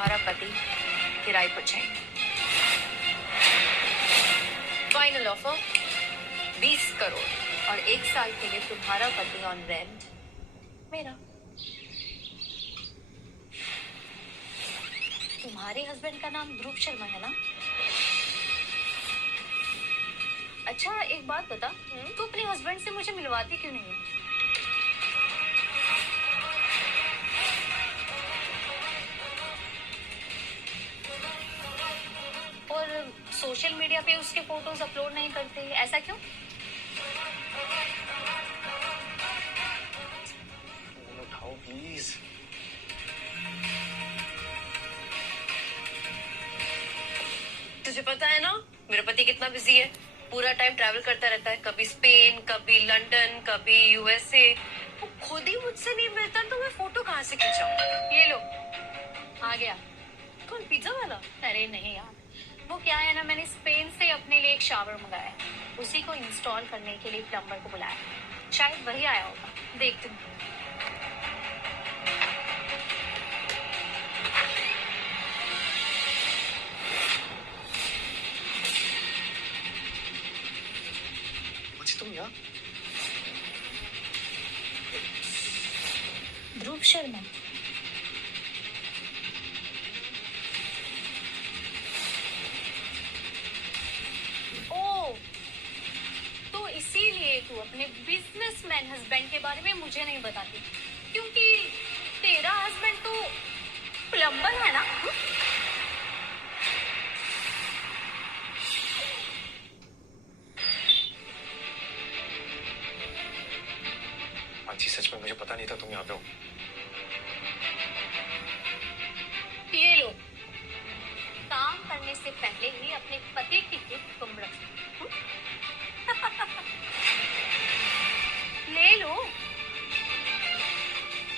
तुम्हारा पति किराए पर चाहिए। फाइनल ऑफर 20 करोड़ और 1 साल के लिए तुम्हारा पति ऑन रेंट, मेरा। तुम्हारे हस्बैंड का नाम ध्रुव शर्मा है ना? अच्छा एक बात बता, तू अपने हस्बैंड से मुझे मिलवाती क्यों नहीं है? और सोशल मीडिया पे उसके फोटोज अपलोड नहीं करते, ऐसा क्यों? फोन उठाओ प्लीज। तुझे पता है ना मेरा पति कितना बिजी है, पूरा टाइम ट्रैवल करता रहता है, कभी स्पेन, कभी लंदन, कभी यूएसए। वो खुद ही मुझसे नहीं मिलता तो मैं फोटो कहाँ से खिंचाऊं? ये लो आ गया। कौन, पिज्जा वाला? अरे नहीं यार, वो क्या है ना, मैंने स्पेन से अपने लिए एक शावर मंगाया है, उसी को इंस्टॉल करने के लिए प्लम्बर को बुलाया, शायद वही आया होगा, देखती हूँ। तुम यहाँ? ध्रुव शर्मा। ओ, तो इसीलिए तू अपने बिजनेसमैन हस्बैंड के बारे में मुझे नहीं बताती, क्योंकि तेरा हस्बैंड तो प्लम्बर है ना? जी सच में मुझे पता नहीं था तुम यहाँ पे हो। ये लो, काम करने से पहले ही अपने पति की गिफ्ट तुम रखो। ले लो।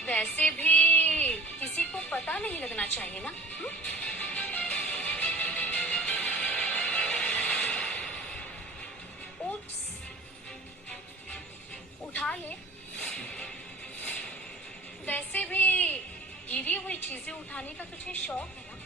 वैसे भी किसी को पता नहीं लगना चाहिए ना? ओप्स, उठा ले। वैसे भी गिरी हुई चीजें उठाने का तुझे शौक है ना?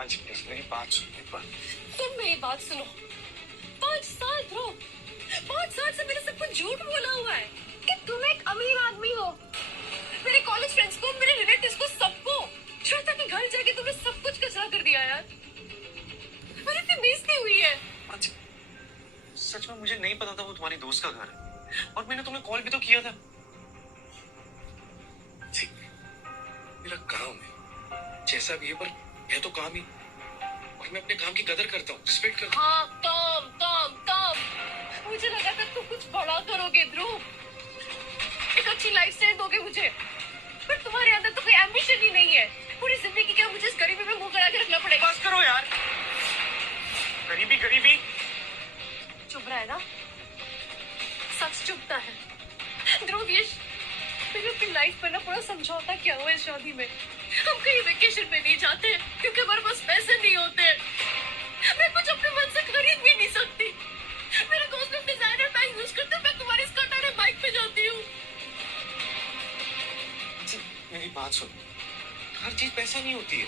जी प्लीज मेरी बात सुनो एक बार। तुम मेरी बात सुनो। 5 साल ध्रुव, 5 साल से मेरे सब कुछ झूठ बोला हुआ है कि तुम एक अमीर आदमी हो। मेरे कॉलेज फ्रेंड्स को, मेरे रिलेटिव्स को, सबको श्वेता के घर जाके तुमने सब कुछ कचरा कर दिया यार। मेरी इतनी बेइज्जती हुई है। सच में मुझे नहीं पता था वो तुम्हारी दोस्त का घर है, और मैंने तुम्हें कॉल भी तो किया था। जी मेरा काम है, जैसा भी है, पर है तो काम ही, और मैं अपने काम की कदर करता हूँ, रिस्पेक्ट करता हूँ। हाँ, काम काम काम। मुझे लगा था तुम कुछ बड़ा करोगे ध्रुव, एक अच्छी लाइफ स्टाइल दोगे मुझे, पर तुम्हारे अंदर तो कोई एम्बिशन ही नहीं है। पूरी जिंदगी क्या मुझे इस गरीबी में मुंह करा के रखना पड़ेगा? बस करो यार, गरीबी गरीबी। चुप रहा है ना, सच चुपता है। ध्रुव ये मैंने अपनी लाइफ पर ना पूरा समझौता किया हुआ है शादी में। हम कहीं वेकेशन में नहीं जाते क्योंकि हमारे पास पैसे नहीं होते। मैं कुछ अपने मन से खरीद भी नहीं सकती। मेरे दोस्त लोग डिजाइनर बैग यूज करते हैं, मैं तुम्हारी स्कर्ट वाले बाइक पे जाती हूँ। मेरी बात सुन, हर चीज पैसा नहीं होती है,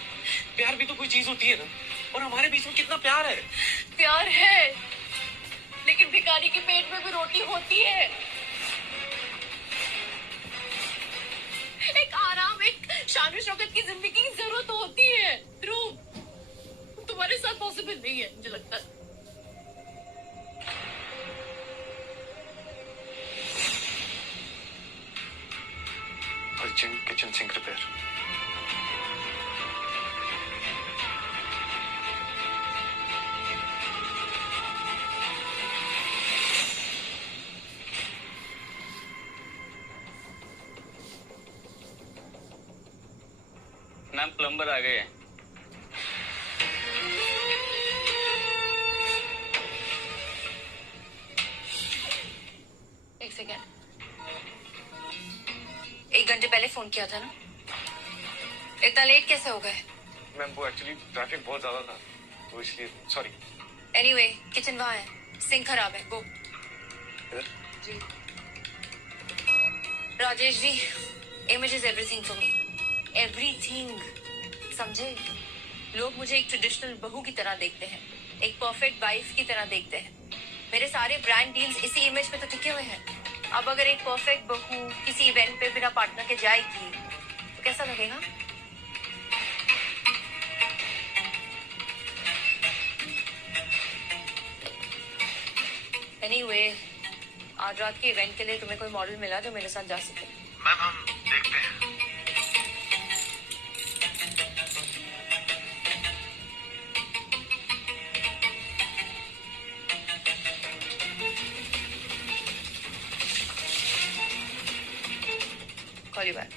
प्यार भी तो कोई चीज होती है ना, और हमारे बीच में कितना प्यार है। प्यार है, लेकिन भिखारी के पेट में भी रोटी होती है। एक आराम, एक शान शौकत की जिंदगी की जरूरत होती है ध्रुव। तुम्हारे साथ पॉसिबल नहीं है मुझे लगता है। Urgent kitchen sink repair. Ma'am plumber आ गए हैं। एक सेकेंड, 1 घंटे पहले फोन किया था ना? इतना लेट कैसे हो गए? मैम वो एक्चुअली ट्रैफिक बहुत ज्यादा था तो इसलिए सॉरी। एनीवे, किचन वहाँ है, सिंक खराब है, गो। इधर जी। Rajesh ji, image is everything for me, everything, समझे? लोग मुझे एक ट्रेडिशनल बहू की तरह देखते हैं, एक परफेक्ट वाइफ की तरह देखते हैं। मेरे सारे ब्रांड डील्स इसी इमेज पे तो टिके हुए हैं। अब अगर एक परफेक्ट बहू किसी इवेंट पे बिना पार्टनर के जाएगी तो कैसा लगेगा? एनीवे, आज रात के इवेंट के लिए तुम्हें कोई मॉडल मिला जो मेरे साथ जा सके? मैम हम देखते हैं। Call you back.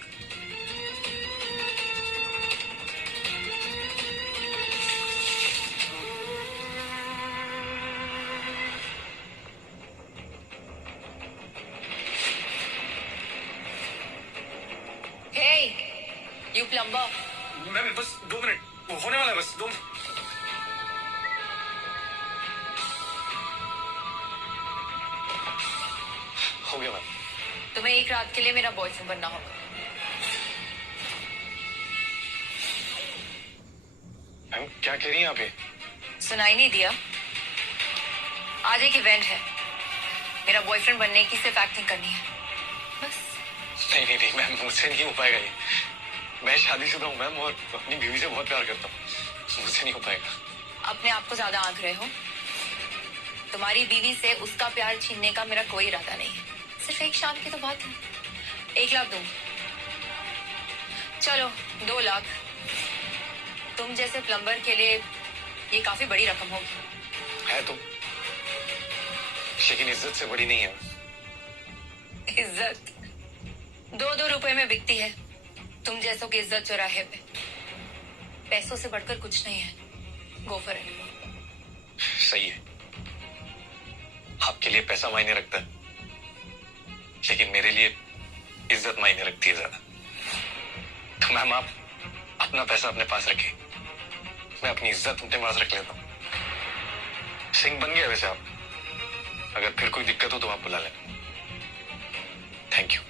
Hey, you plumber. Ma'am बस 2 मिनट, वो होने वाला है, बस 2 हो गया मैम। तुम्हें एक रात के लिए मेरा बॉयफ्रेंड बनना होगा। मैम क्या कह रही हैं आप ये? सुनाई नहीं दिया? आज एक इवेंट है, मेरा बॉयफ्रेंड बनने की सिर्फ एक्टिंग करनी है, बस। नहीं नहीं नहीं मैम, मुझसे नहीं हो पाएगा ये। मैं शादीशुदा हूँ मैम और अपनी बीवी से बहुत प्यार करता हूँ, मुझसे नहीं हो पाएगा। अपने आप को ज्यादा आंक रहे हो। तुम्हारी बीवी से उसका प्यार छीनने का मेरा कोई इरादा नहीं है, सिर्फ एक शाम की तो बात है। 1 लाख दूं? चलो 2 लाख। तुम जैसे प्लम्बर के लिए ये काफी बड़ी रकम होगी। है तो, लेकिन इज्जत से बड़ी नहीं है। इज्जत 2-2 रुपए में बिकती है। तुम जैसों की इज्जत चौराहे पे पैसों से बढ़कर कुछ नहीं है। Go for it. सही है, आपके लिए पैसा मायने रखता है, लेकिन मेरे लिए इज्जत मायने रखती है ज्यादा। तो मैम आप अपना पैसा अपने पास रखें, मैं अपनी इज्जत अपने पास रख लेता हूँ। सिंह बन गया वैसे आप, अगर फिर कोई दिक्कत हो तो आप बुला लें। Thank you.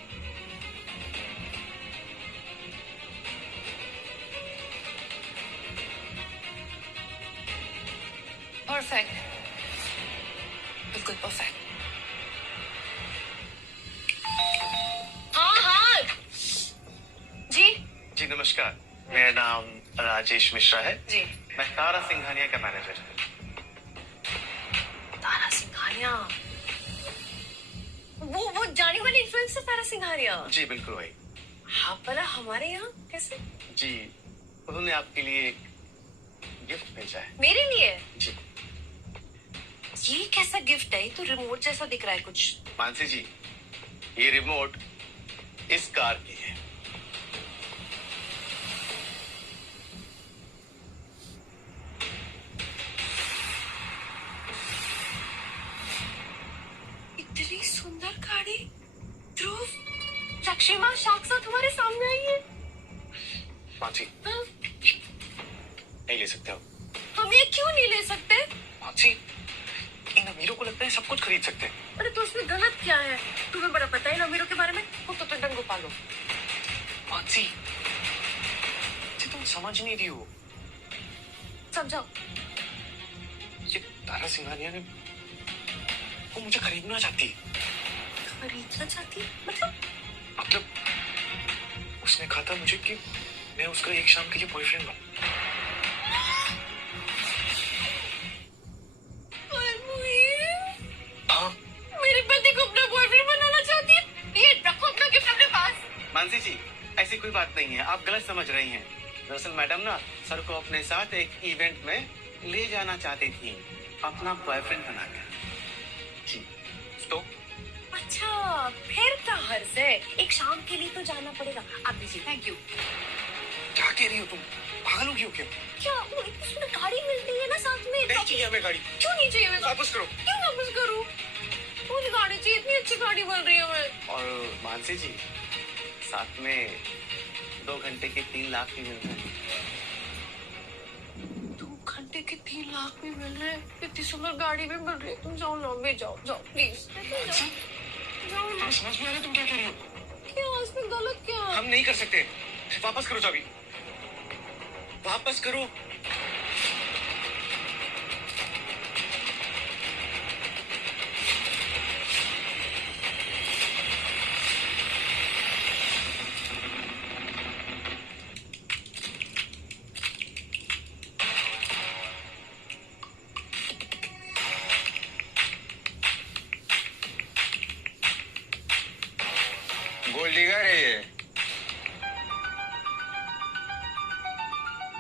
परफेक्ट, बिल्कुल परफेक्ट। हाँ हाँ जी जी नमस्कार, मेरा नाम राजेश मिश्रा है। जी। मैं तारा सिंघानिया का मैनेजर हूँ। तारा सिंघानिया, वो जाने वाली इन्फ्लुएंसर तारा सिंघानिया? जी बिल्कुल वही। हाँ, भला हमारे यहाँ कैसे? जी उन्होंने आपके लिए एक गिफ्ट भेजा है। मेरे लिए? जी। ये कैसा गिफ्ट है? ये तो रिमोट जैसा दिख रहा है कुछ। मानसी जी, ये रिमोट इस कार की है। इतनी सुंदर गाड़ी, ध्रुव, लक्ष्मा साक्षात तुम्हारे सामने आई है। मानसी, हाँ? नहीं ले सकते आप। हम ये क्यों नहीं ले सकते? मानसी, इन अमीरों को लगता है सब कुछ खरीद सकते हैं। अरे तो उसमें गलत क्या है? तुम्हें बड़ा पता है इन अमीरों के बारे में। तो डंगो पालो। मानसी, ये तुम समझ नहीं रही हो। समझाओ। ये तारा सिंघानिया ने, वो मुझे खरीदना चाहती है। खरीदना चाहती है? मतलब उसने कहा था मुझे कि मैं उसका एक शाम के लिए बॉयफ्रेंड बनूं। हाँ, मेरे पति को अपना बॉयफ्रेंड बनाना चाहती है? ये रखो अपना गिफ्ट अपने पास। मानसी जी, ऐसी कोई बात नहीं है, आप गलत समझ रही हैं। दरअसल मैडम ना सर को अपने साथ एक इवेंट में ले जाना चाहती थी, अपना बॉयफ्रेंड बनाकर। जी। तो अच्छा, फिर क्या हर्ज है? एक शाम के लिए तो जाना पड़ेगा। आप दीजिए। Thank you. क्या कह रही हो तुम? पागल हो गई हो क्या? क्या वो इसमें गाड़ी मिलती है ना साथ में? नहीं चाहिए हमें गाड़ी। क्यों नहीं चाहिए? मैं वापस करो। क्यों वापस करूं? मुझे गाड़ी चाहिए, इतनी अच्छी गाड़ी बन रही है। मैं और मानसी जी, साथ में 2 घंटे के 3 लाख भी मिल रहे हैं। 2 घंटे के 3 लाख भी मिल रहे हैं, इतनी सुंदर गाड़ी भी मिल रही है। तुम जाओ लॉबी, जाओ जाओ प्लीज, जाओ ना। समझ में आ रहा है तुम क्या कह रही हो? क्या इसमें गलत क्या है? हम नहीं कर सकते। वापस करो चाबी, वापस करो। गोल्ड डिगर है ये।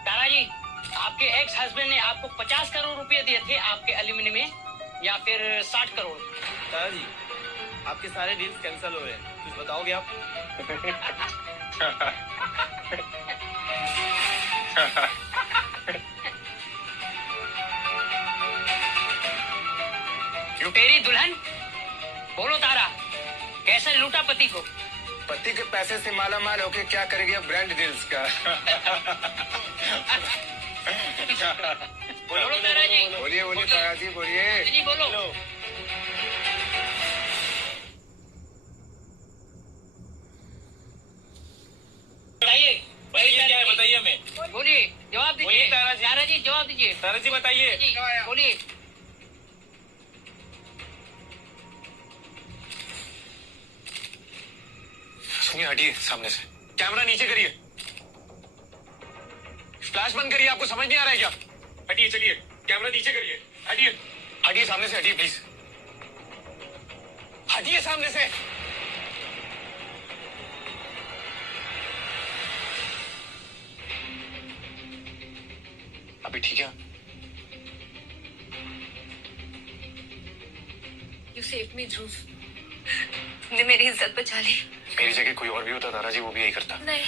तारा जी, आपके एक्स हस्बैंड ने आपको 50 करोड़ रुपए दिए थे आपके एल्यूमिनियम में, या फिर 60 करोड़? तारा जी, आपके सारे डील्स कैंसिल हो रहे हैं, कुछ बताओगे आप? लुटेरी दुल्हन, बोलो तारा, कैसे लूटा पति को? पति के पैसे से माला माल होके क्या करेगी अब ब्रांड डील्स का। बोलो तारा जी, बोलिए बोलिए तारा जी बोलिए। जी बोलो। बताइए क्या है बताइए हमें। बोलिए, जवाब दीजिए। बोलिए तारा जी। तारा जी जवाब दीजिए। तारा जी बताइए। जी बोलिए। सुनिए, हटिए सामने से। कैमरा नीचे करिए, फ्लैश बंद करिए। आपको समझ नहीं आ रहा है क्या? हटिए, चलिए कैमरा नीचे करिए। हटिए, हटिए सामने से, हटिए प्लीज, हटिए सामने से। अभी ठीक है? You saved me, ध्रुव। तुमने मेरी इज्जत बचा ली। मेरी जगह कोई और भी होता तारा जी, वो भी यही करता। नहीं,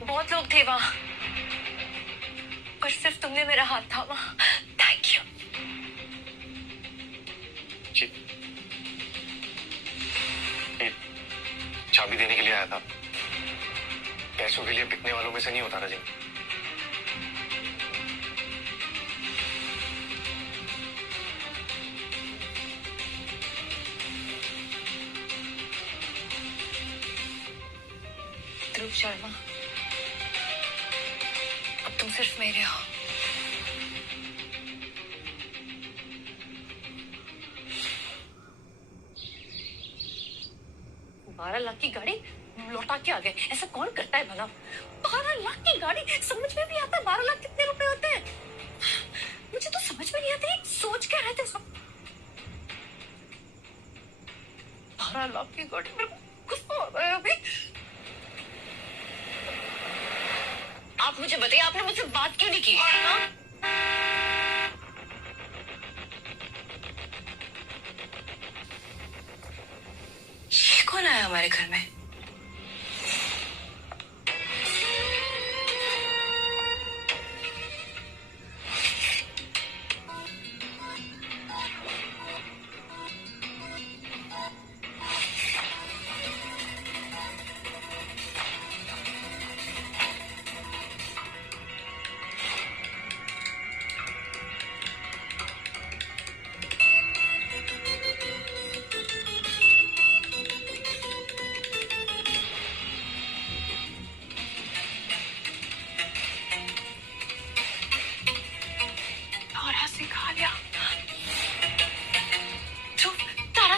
बहुत लोग थे वहाँ, पर सिर्फ तुमने मेरा हाथ थामा। Thank you. जी, ये चाबी देने के लिए आया था। पैसों के लिए बिकने वालों में से नहीं होता तारा जी। ध्रुव शर्मा, अब तुम सिर्फ मेरे हो। बारह लाख की गाड़ी लौटा के आ गए, ऐसा कौन करता है भला? 12 लाख की गाड़ी, समझ में भी आता है 12 लाख कितने रुपए होते हैं? मुझे तो समझ में नहीं आती, सोच क्या रहे थे सब? 12 लाख की गाड़ी, मेरे को गुस्सा आ रहा है अभी। आप मुझे बताइए, आपने मुझसे बात क्यों नहीं की? हाँ? ये कौन आया हमारे घर में?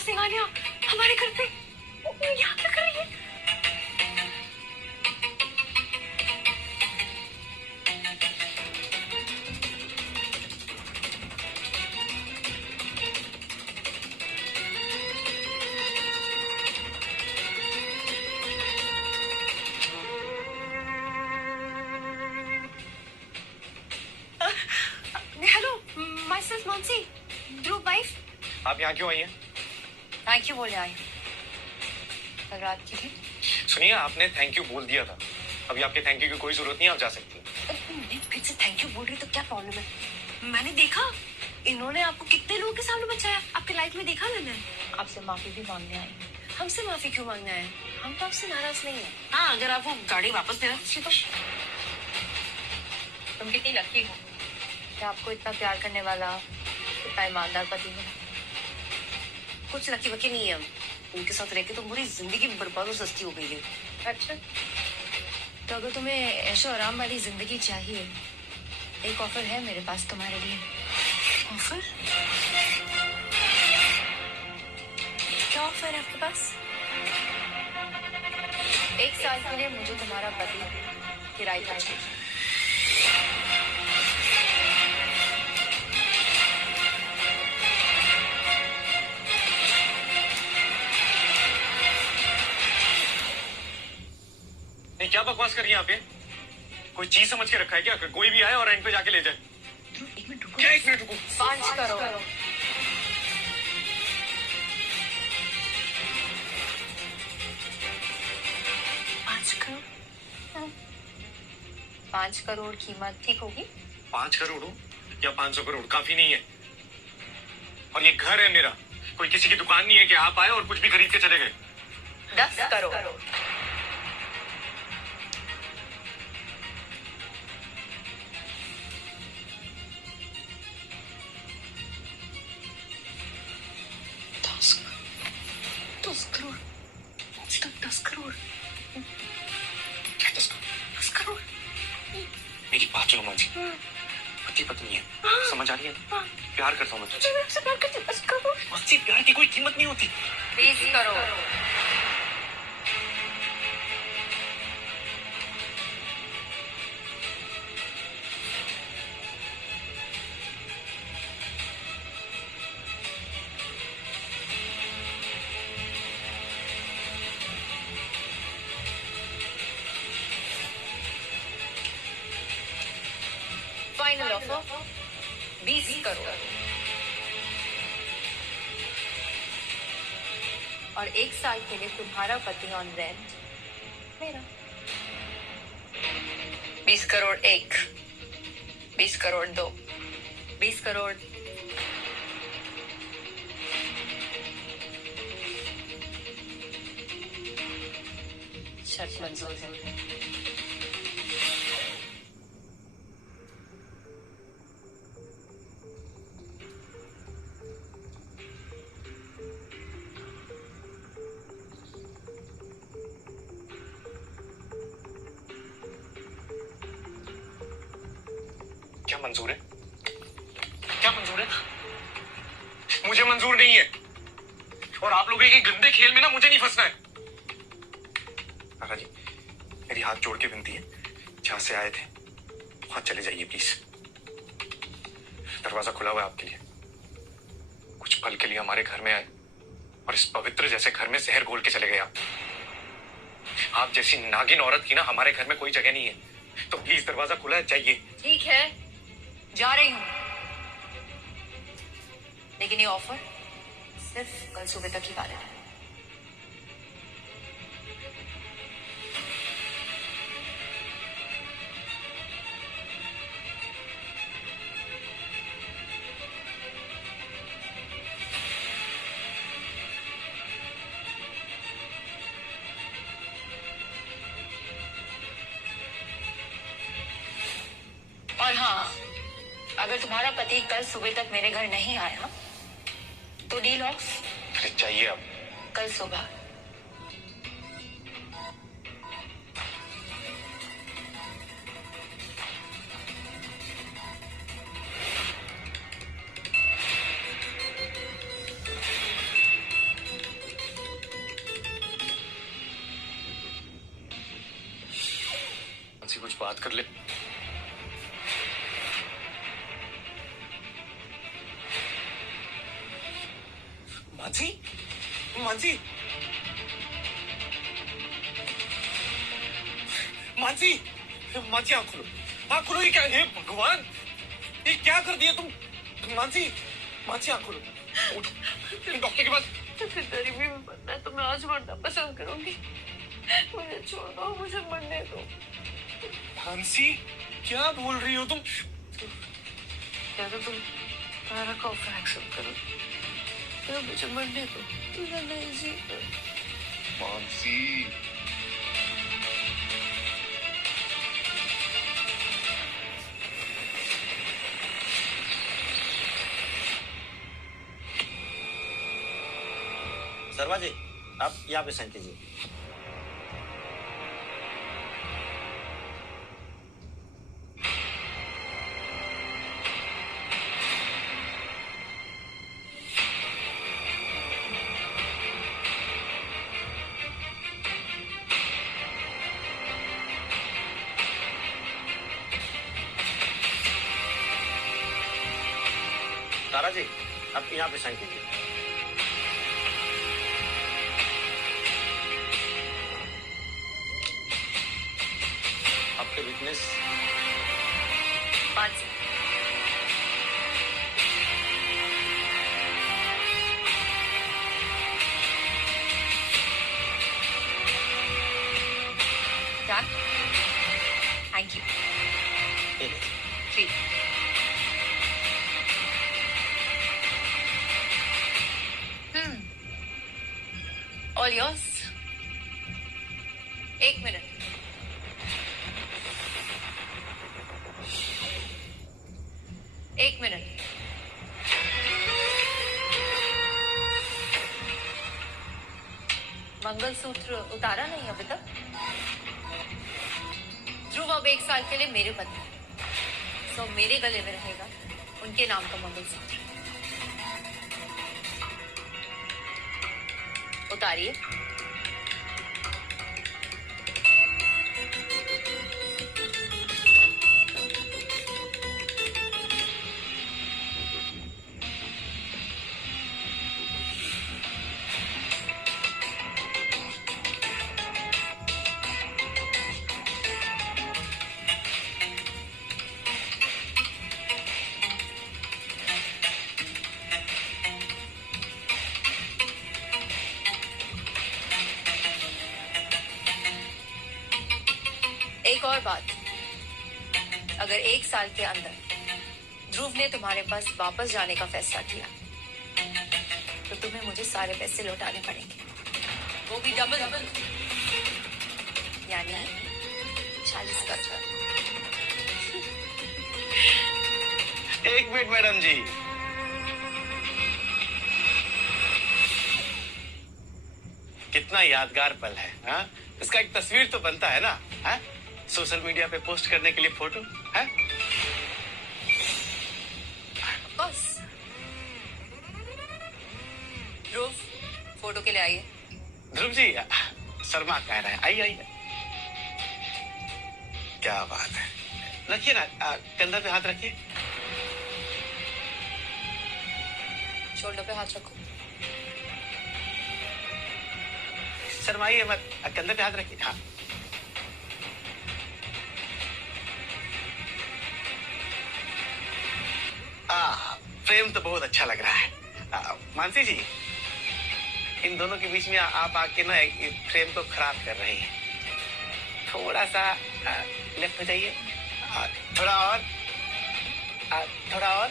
सिंघानिया हमारे घर पे यहाँ क्या कर रही है? Hello, my self Mansi, Dhruv wife. आप यहाँ क्यों आई हैं? थैंक यू बोले आई। कल रात की थी। सुनिए, आपने थैंक यू बोल दिया था, अभी आपके थैंक यू की कोई जरूरत नहीं है, आप जा सकती हैं। नहीं, फिर से थैंक यू बोल रही तो क्या प्रॉब्लम है? मैंने देखा इन्होंने आपको कितने लोगों के सामने बचाया, आपके लाइफ में देखा मैंने। आपसे माफी भी मांगने आई। हमसे माफी क्यों मांगने आए? हम तो आपसे नाराज नहीं है। हाँ, अगर आप वो गाड़ी वापस ले आए तो तुम कितनी लकी हो कि आपको इतना प्यार करने वाला, इतना ईमानदार पति मिला। कुछ लकी वकी नहीं है हम। उनके साथ रह के तो पूरी जिंदगी बर्बाद और सस्ती हो गई है। अच्छा, तो अगर तुम्हें ऐशो आराम वाली जिंदगी चाहिए, एक ऑफर है मेरे पास तुम्हारे लिए। ऑफर? क्या ऑफर है आपके पास? 1 साल के लिए मुझे तुम्हारा पति किराए पर चाहिए। नहीं, क्या बकवास कर रही है आप? कोई चीज समझ के रखा है क्या? कोई भी आए और रेंट पे जाके ले जाए। एक मिनट रुको। क्या 1 मिनट रुको? 5 करोड़। 5 करोड़? 5 करोड़ कीमत ठीक होगी? 5 करोड़ हो या 500 करोड़ काफी नहीं है। और ये घर है मेरा, कोई किसी की दुकान नहीं है कि आप आए और कुछ भी खरीद के चले गए। 10 करोड़। दस करोड़? सिर्फ 10 करोड़? क्या 10 करोड़? 10 करोड़? मेरी बात सुनो माँ जी, पति पत्नी है, समझ आ रही है? प्यार करता हूँ मैं तुझसे। आपसे प्यार करती हूँ। 10 करोड़? मुझसे प्यार की कोई कीमत नहीं होती। 20 करोड़। Final offer 20 crore. और 1 साल के लिए तुम्हारा पति ऑन रेंट मेरा। 20 करोड़ 1, 20 करोड़ 2, 20 करोड़। शर्त मंजूर है। क्या मंजूर है? क्या मंजूर है? मुझे मंजूर नहीं है। और आप लोगों के गंदे खेल में ना मुझे नहीं फंसना है। काका जी, मेरी हाथ जोड़ के विनती है, जहां से आए थे वहां चले जाइए प्लीज। दरवाजा खुला हुआ है आपके लिए। कुछ पल के लिए हमारे घर में आए और इस पवित्र जैसे घर में जहर घोल के चले गए आप जैसी नागिन औरत की ना हमारे घर में कोई जगह नहीं है। तो प्लीज दरवाजा खुला है, जाइए। ठीक है, जा रही हूँ, लेकिन ये ऑफर सिर्फ कल सुबह तक ही वैलिड है। और हाँ, अगर तुम्हारा पति कल सुबह तक मेरे घर नहीं आया तो डील ऑफ। फिर जाइए आप। कल सुबह। उनसे कुछ बात कर ले। मानसी, मानसी, मानसी, मानसी आँख खोलो, आँख खोलो। ये क्या है भगवान, ये क्या कर दिया तुम? मानसी, मानसी आँख खोलो, उठो, डॉक्टर के पास। तो फिर गरीबी में मरना है तो मैं आज मरना पसंद करूंगी। मुझे छोड़ दो, मुझे मरने दो। मानसी, क्या बोल रही हो तुम? या तो तुम तारा का ऑफर एक्सेप्ट करो या मुझे मरने दो। मुझे नहीं जी। मानसी, शर्मा जी, आप यहाँ पे साइन कीजिए। तारा जी, आप यहाँ पे साइन कीजिए। आपके witness Mansi, done, thank you. Three. All yours. एक मिनट। एक मिनट। मंगलसूत्र उतारा नहीं अभी तक? ध्रुव अब 1 साल के लिए मेरे पति हैं। सो मेरे गले में रहेगा उनके नाम का मंगलसूत्र। उतारिए। एक और बात, अगर 1 साल के अंदर ध्रुव ने तुम्हारे पास वापस जाने का फैसला किया तो तुम्हें मुझे सारे पैसे लौटाने पड़ेंगे, वो भी डबल डबल, यानी 40 करोड़। एक मिनट मैडम जी, कितना यादगार पल है। हाँ, इसका एक तस्वीर तो बनता है ना। हाँ, सोशल मीडिया पे पोस्ट करने के लिए फोटो है। बस ध्रुव, फोटो के लिए आइए। ध्रुव जी, शर्मा कह रहे हैं, आइए आइए। क्या बात है, रखिए ना, कंधा पे हाथ रखिए। शोल्डर पे हाथ रखो। शर्माइए मत, कंधे पे हाथ रखिए। हाँ, प्रेम तो बहुत अच्छा लग रहा है। मानसी जी, इन दोनों के बीच में आप आके ना एक फ्रेम को खराब कर रही हैं। थोड़ा सा लेफ्ट हो जाइए, थोड़ा और, थोड़ा और,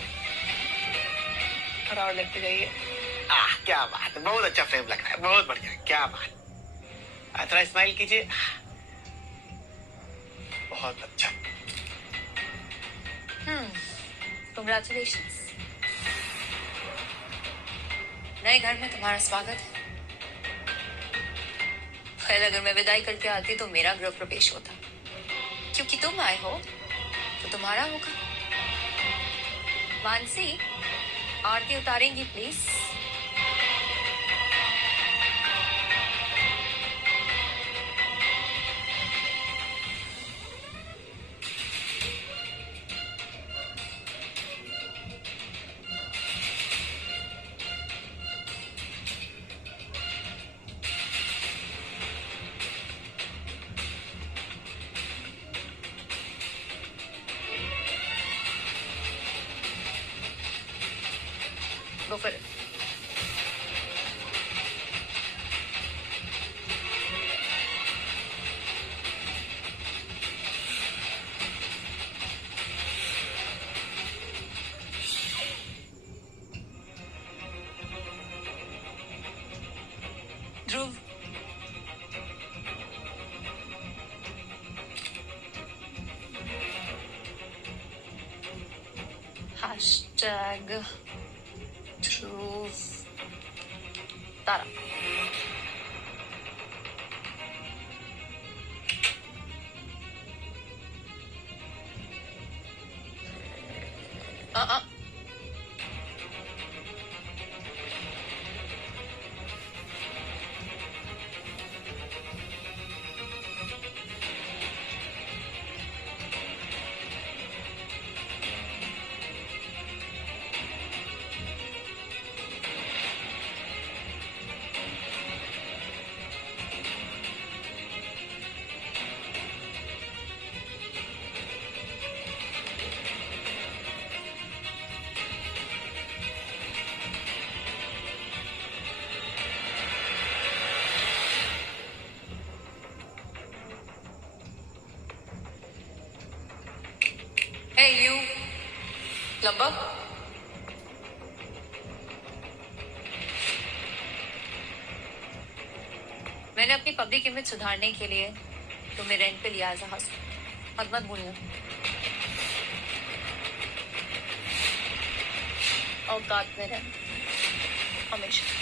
थोड़ा और लेफ्ट हो जाइए। क्या बात है, बहुत अच्छा फ्रेम लग रहा है, बहुत बढ़िया, क्या बात। थोड़ा स्माइल कीजिए, बहुत अच्छा। कंग्रेचुलेशंस, नए घर में तुम्हारा स्वागत है। पहले अगर मैं विदाई करके आती तो मेरा गृह प्रवेश होता, क्योंकि तुम आए हो तो तुम्हारा होगा। मानसी, आरती उतारेंगी please? Go for it. Dhruv, hashtag Dhruv Tara. Hey you, plumber. मैंने अपनी पब्लिक इमेज सुधारने के लिए तुम्हें रेंट पे लिया एज अ हाउस। मत भूलना। औकात में रहना हमेशा।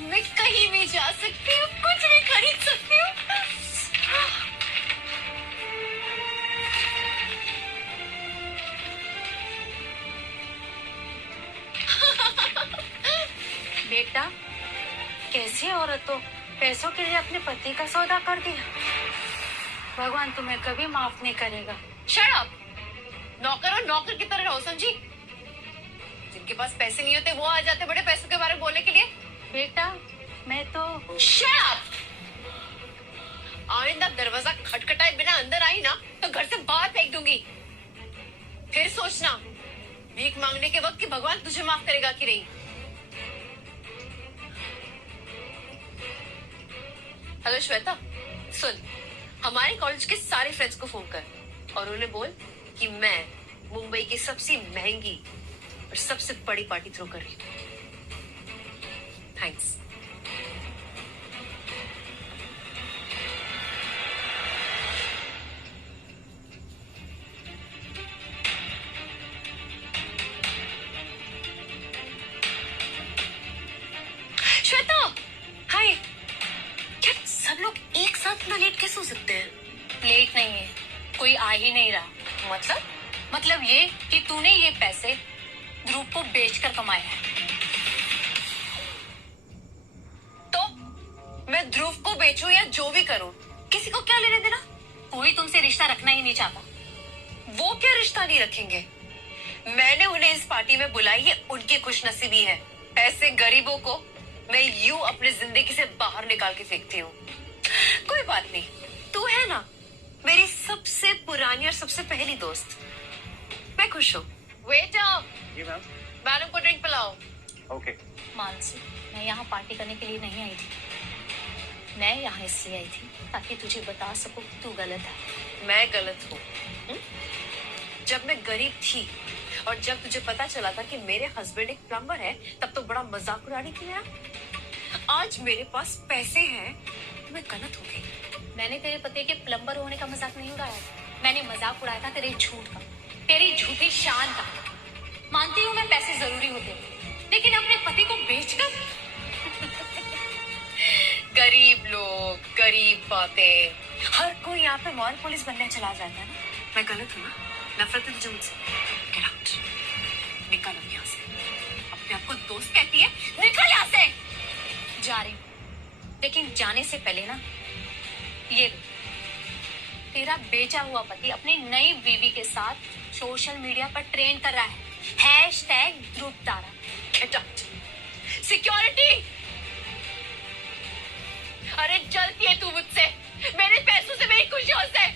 मैं कहीं भी जा सकती हूँ, कुछ भी खरीद सकती हूँ। बेटा, कैसी औरत हो, पैसों के लिए अपने पति का सौदा कर दिया। भगवान तुम्हें कभी माफ नहीं करेगा। Shut up. नौकर और नौकर की तरह रहो, समझी? जिनके पास पैसे नहीं होते वो आ जाते बड़े पैसों के बारे में बोलने के लिए। बेटा, मैं तो शट अप। आइंदा दरवाजा खटखटाए बिना अंदर आई ना तो घर से बाहर फेंक दूंगी। फिर सोचना भीख मांगने के वक्त कि भगवान तुझे माफ करेगा कि नहीं। हेलो श्वेता, सुन, हमारे कॉलेज के सारे फ्रेंड्स को फोन कर और उन्हें बोल कि मैं मुंबई की सबसे महंगी और सबसे बड़ी पार्टी थ्रो कर रही हूँ। थैंक्स। श्वेता, हाय। क्या सब लोग एक साथ इतना लेट कैसे हो सकते हैं? लेट नहीं है, कोई आ ही नहीं रहा। मतलब ये कि तूने ये पैसे ध्रुव को बेचकर कमाए हैं। तो मैं ध्रुव को बेचूं या जो भी करूं, किसी को क्या लेने देना? कोई तुमसे रिश्ता रखना ही नहीं चाहता। वो क्या रिश्ता नहीं रखेंगे? मैंने उन्हें इस पार्टी में बुलाई, ये उनकी खुशनसीबी है। ऐसे गरीबों को मैं यूं अपनी जिंदगी से बाहर निकाल के फेंकती हूँ। कोई बात नहीं, तू है ना मेरी सबसे पुरानी और सबसे पहली दोस्त। मैं खुश हूँ। वेटर, जी मैम। मैडम को ड्रिंक पिलाओ। ओके। मानसी, मैं यहाँ पार्टी करने के लिए नहीं आई थी। मैं यहाँ इसलिए आई थी ताकि तुझे बता सकूं कि तू गलत है। मैं गलत हूँ? जब मैं गरीब थी और जब तुझे पता चला था कि मेरे हस्बैंड एक प्लम्बर है, तब तो बड़ा मजाक उड़ाने की है। आज मेरे पास पैसे हैं तो मैं गलत हो गई। मैंने तेरे पति के प्लम्बर होने का मजाक नहीं उड़ाया, मैंने मजाक उड़ाया था तेरे झूठ का, तेरी झूठी शान का। मानती हूँ मैं पैसे जरूरी होते हैं, लेकिन अपने पति को बेचकर। गरीब लोग, गरीब बातें। हर कोई यहाँ पे मॉरल पुलिस बनने चला जाता है ना। मैं गलत हूँ ना? नफरत है तुझे मुझसे? Get out. निकल अब यहाँ से। अपने आप को दोस्त कहती है, निकल यहाँ से। जा रही हूँ, लेकिन जाने से पहले ना ये तेरा बेचा हुआ पति अपनी नई बीवी के साथ सोशल मीडिया पर ट्रेंड कर रहा है। #Dhruv Tara. Get out. Security, अरे जलती है तू मुझसे, मेरे पैसों से, मेरी खुशियों से।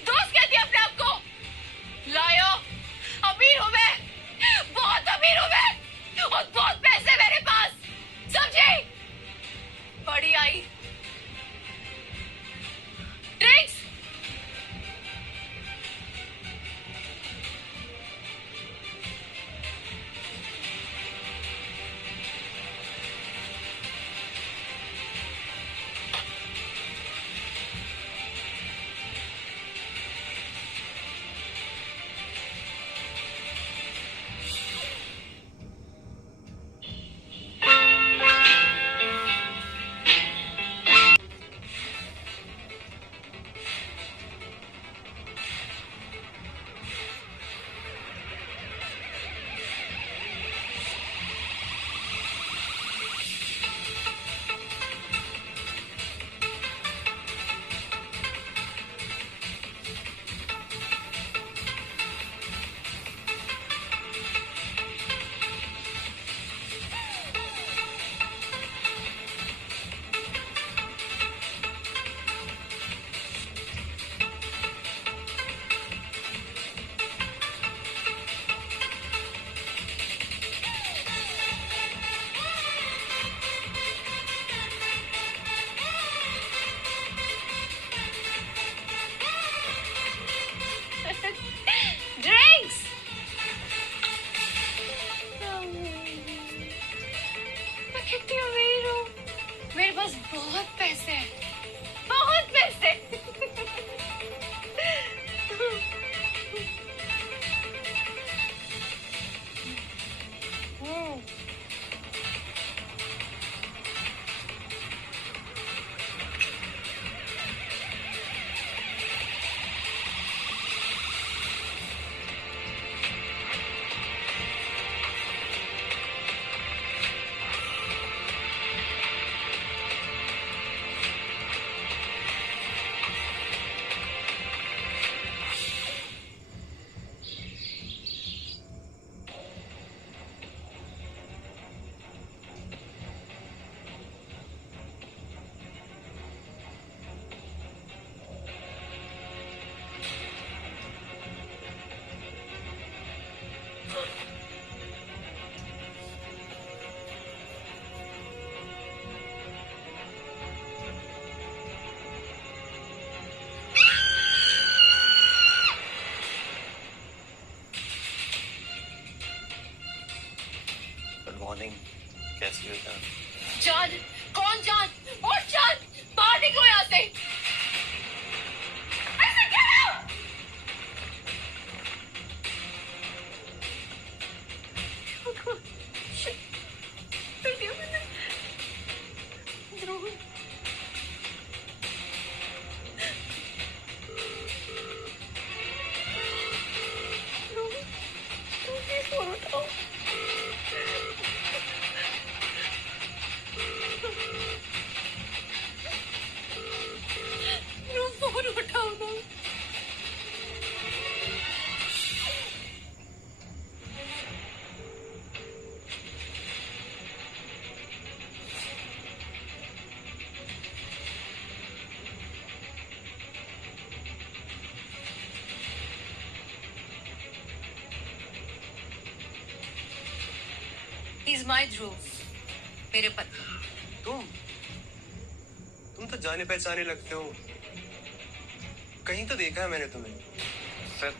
दोस्त कहती है अपने आप को। लायो, अमीर हूं मैं, बहुत अमीर हूं मैं, और बहुत पैसे मेरे पास, समझे? बड़ी आई ड्रिंक्स। ड्रिंक्स। मैं कितनी अमीर हूँ, मेरे पास बहुत पैसे हैं, बहुत पैसे। गुड मॉर्निंग, कैसी हो जान? जान? कौन जान? और जान, बाहर निकलो यहाँ से। ऐसे क्या? कर दिया मैंने। द्रोह। फोन उठाओ। फोन उठाओ ना। He's my Dhruv, मेरे पति। तुम तो जाने पहचाने लगते हो, कहीं तो देखा है मैंने तुम्हें। सर,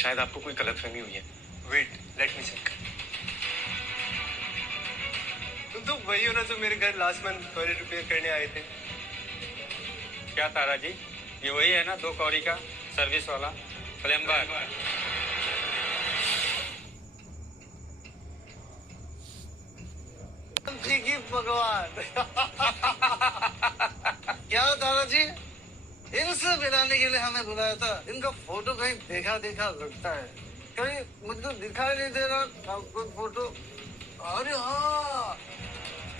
शायद आपको कोई गलतफहमी हुई है। Wait, let me check. तुम तो वही हो ना जो मेरे घर लास्ट मंथ टॉयलेट रिपेयर करने आए थे। क्या तारा जी, ये वही है ना 2 कौड़ी का सर्विस वाला प्लम्बर? ठीक ही भगवान। क्या दादाजी, इनसे मिलाने के लिए हमें बुलाया था? इनका फोटो कहीं देखा देखा लगता है, कहीं मुझे दिखाई नहीं दे रहा आपको फोटो। अरे हाँ,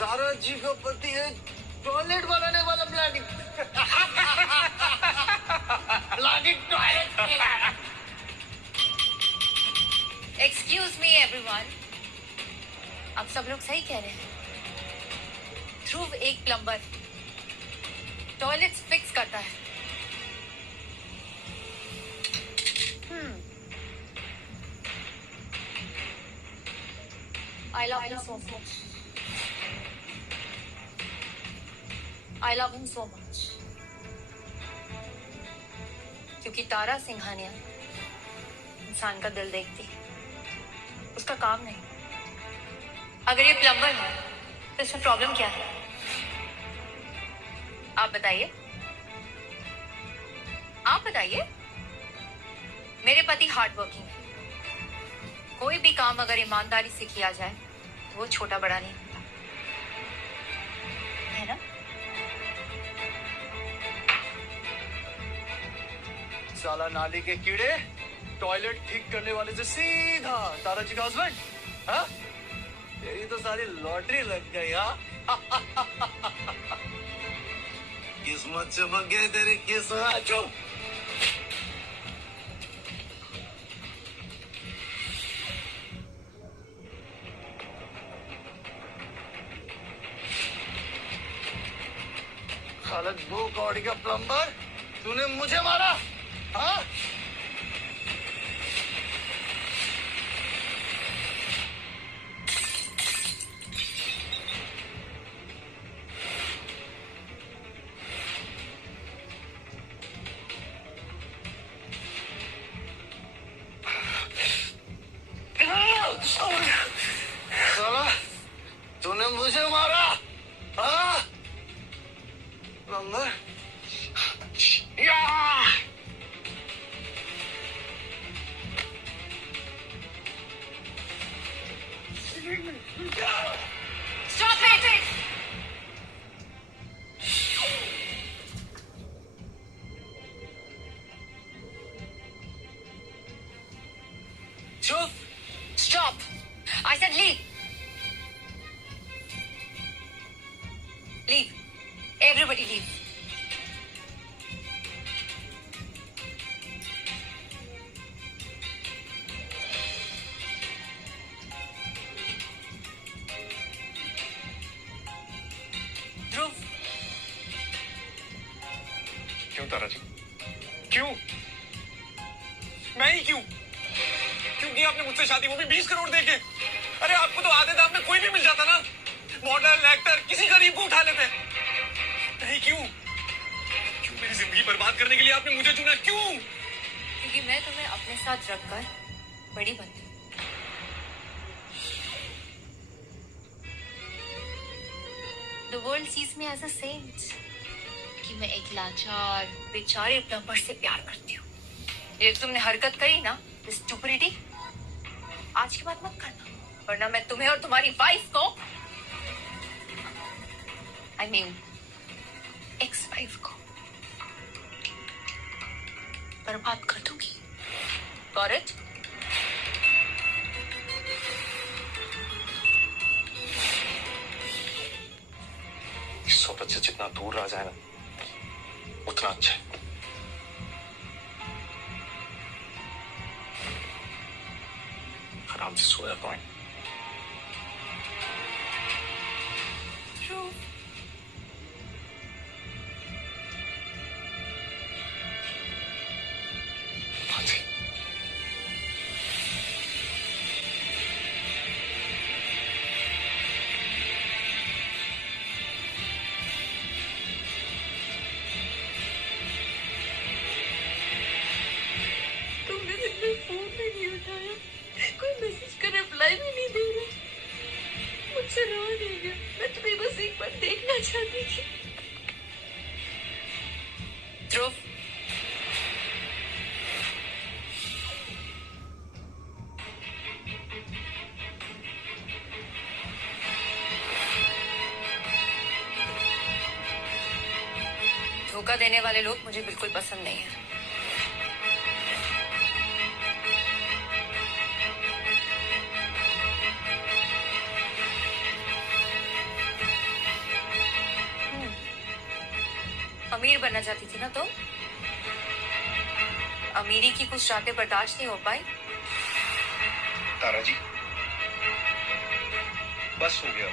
तारा जी का पति है टॉयलेट बनाने वाला planning. Planning toilet. Excuse me, everyone. आप सब लोग सही कह रहे हैं। ध्रुव एक प्लम्बर टॉयलेट्स फिक्स करता है। I love him so much. I love him so much. क्योंकि तारा सिंघानिया इंसान का दिल देखती है, उसका काम नहीं। अगर ये प्लम्बर है तो इसमें प्रॉब्लम क्या है? आप बताइए, आप बताइए। मेरे पति हार्ड वर्किंग है। कोई भी काम अगर ईमानदारी से किया जाए तो वो छोटा बड़ा नहीं होता, है ना? साला नाली के कीड़े, टॉयलेट ठीक करने वाले से सीधा तारा जी का हस्बैंड। हाँ, तेरी तो सारी लॉटरी लग गई। हाँ, किस्मत चमक गई तेरी किस्मत। चुप। साला 2 कौड़ी का प्लम्बर, तूने मुझे मारा। हाँ? साला, तूने मुझे मारा। हाँ? प्लम्बर। Stop it! चुप। Stop! I said leave. Leave. Everybody leave. ध्रुव, क्यों तारा जी? क्यों? मैं ही क्यों? क्यों की आपने मुझसे शादी, वो भी 20 करोड़ देके? अरे आपको तो आधे दाम में कोई भी मिल जाता ना, मॉडल, एक्टर, किसी गरीब को उठा लेते। नहीं, क्यों? क्यों मेरी जिंदगी बर्बाद करने के लिए आपने मुझे चुना? क्यों? क्योंकि मैं तुम्हें अपने साथ रखकर बड़ी बनती हूँ। The world sees me as a saint. कि मैं एक लाचार बेचारे प्लम्बर से प्यार करती हूँ। ये तुमने हरकत करी ना, स्टूपिडिटी, आज के बाद मत करना, वरना मैं तुम्हें और तुम्हारी वाइफ को, I mean, एक्स वाइफ को बर्बाद कर दूंगी। Got it? इस सोच से जितना दूर रह जाए ना, उतना अच्छा है। आराम से सोया पाए। तुमने दिन में फोन भी नहीं उठाया, कोई मैसेज का रिप्लाई भी नहीं दे रहे। मुझसे रहा नहीं गया, मैं तुम्हें बस एक बार देखना चाहती थी। ध्रुव, धोखा देने वाले लोग मुझे बिल्कुल पसंद नहीं है। अमीर बनना चाहती थी ना तुम? अमीरी की कुछ रातें बर्दाश्त नहीं हो पाई? तारा जी, बस हो गया।